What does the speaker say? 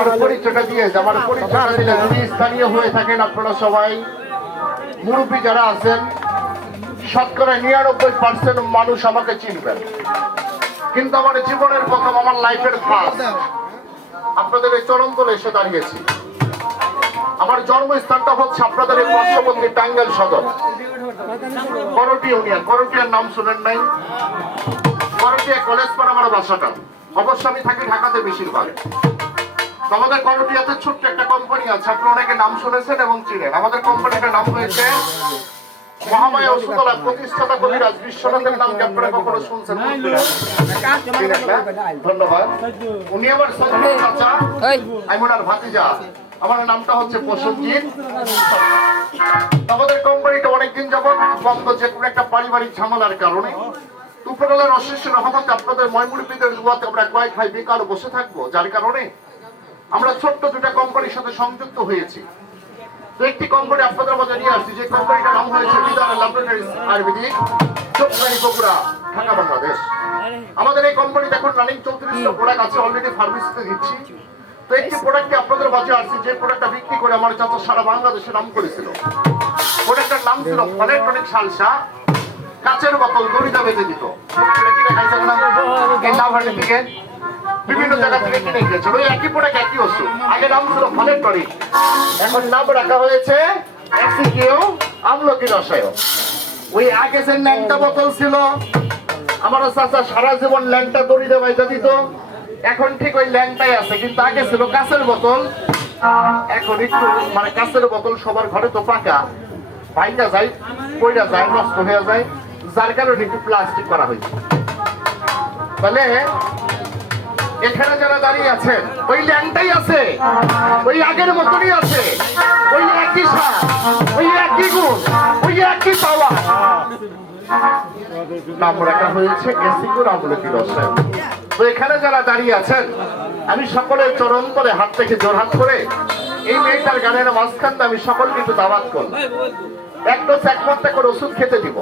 আমার পরিচয়টা দিয়ে আমার পরিচয়টা দিলে যদি স্থানীয় হয়ে থাকেন আপনারা সবাই মুরব্বী যারা আছেন শতকরা 99% মানুষ আমাকে চিনবেন, কিন্তু আমার জীবনের প্রথম আমার লাইফের ফার্স্ট আপনাদের এই চরণতলে এসে দাঁড়িয়েছি। আমার জন্মস্থানটা হচ্ছে আপনাদের এই পার্শ্ববর্তী টাঙ্গাইল সদর করটি ইউনিয়ন। করটিয়ার নাম শুনেন নাই? করটিয়া কলেজ পাড়া আমার বাসাটা। অবশ্য আমি থাকি ঢাকাতে বেশিরভাগ। আমাদের করটিয়াতে ছোট্ট একটা কোম্পানি আছে, আপনারা অনেকে নাম শুনেছেন এবং চিনেন। আমাদের কোম্পানিটার নাম হয়েছে মহামায়া ওষুধলা। প্রতিষ্ঠাতা কবিরাজ বিশ্বনাথের নাম কি আপনারা কখনো শুনছেন? ধন্যবাদ। উনি আমার সন্তান চাচা, আমি ওনার ভাতিজা। আমার নামটা হচ্ছে প্রসেনজিৎ। আমাদের কোম্পানিটা অনেকদিন যাবত বন্ধ, যে কোনো একটা পারিবারিক ঝামেলার কারণে। উপরওয়ালার অশেষ রহমতে আপনাদের ময়মুরব্বীদের দুয়াতে আমরা কয়েক ভাই বেকার বসে থাকবো, যার কারণে আমরা ছোট্ট দুটা কোম্পানির সাথে সংযুক্ত হয়েছি। তো একটি কোম্পানি আপনাদের মধ্যে নিয়ে আসছি, যে কোম্পানিটার নাম হয়েছে বিধান ল্যাবরেটরিজ আয়ুর্বেদিক, চোপড়ানি, বগুড়া, ঢাকা, বাংলাদেশ। আমাদের এই কোম্পানিতে এখন রানিং 34টা প্রোডাক্ট আছে, অলরেডি ফার্মেসিতে দিচ্ছি। তো একটি প্রোডাক্টকে আপনাদের মাঝে আসছি, যে প্রোডাক্টটা বিক্রি করে আমার চাচা সারা বাংলাদেশে নাম করেছিল। প্রোডাক্টটার নাম ছিল ফলেটনিক সালসা। কাচের বোতল দড়িটা বেঁধে দিত, থেকে বিভিন্ন জায়গা থেকে কিনে খেয়েছিল। ওই একই প্রোডাক্ট, একই ওষুধ। আগে নাম ছিল ফলেটনিক, এখন নাম রাখা হয়েছে আমলকি রসায়ন। ওই আগে যে ল্যাংটা বোতল ছিল, আমার চাচা সারা জীবন ল্যাংটা দড়িতে বেঁধে দিত। এখন ঠিক ওই ল্যাংটাই আছে, কিন্তু আগে ছিল কাঁচের বোতল। এখন একটু মানে কাঁচের বোতল সবার ঘরে তো পাকা, ভাইটা যায়, পয়টা যায়, নষ্ট হয়ে যায়, যার কারণে একটু প্লাস্টিক করা হয়েছে। তাহলে এখানে যারা দাঁড়িয়ে আছেন, ওই ল্যাংটাই আছে, ওই আগের মতনই আছে, ওই একই স্বাদ, ওই একই গুণ, ওই একই পাওয়া। নাম রাখা হয়েছে এসিকুর আমলকি রসায়ন। তো এখানে যারা দাঁড়িয়ে আছেন, আমি সকলের চরণ তলে হাত থেকে জোরহাত করে এই মেয়েটার গানের মাঝখানটা আমি সকলকে একটু দাওয়াত করব। এক ডোজ এক মাত্রা করে ওষুধ খেতে দিব।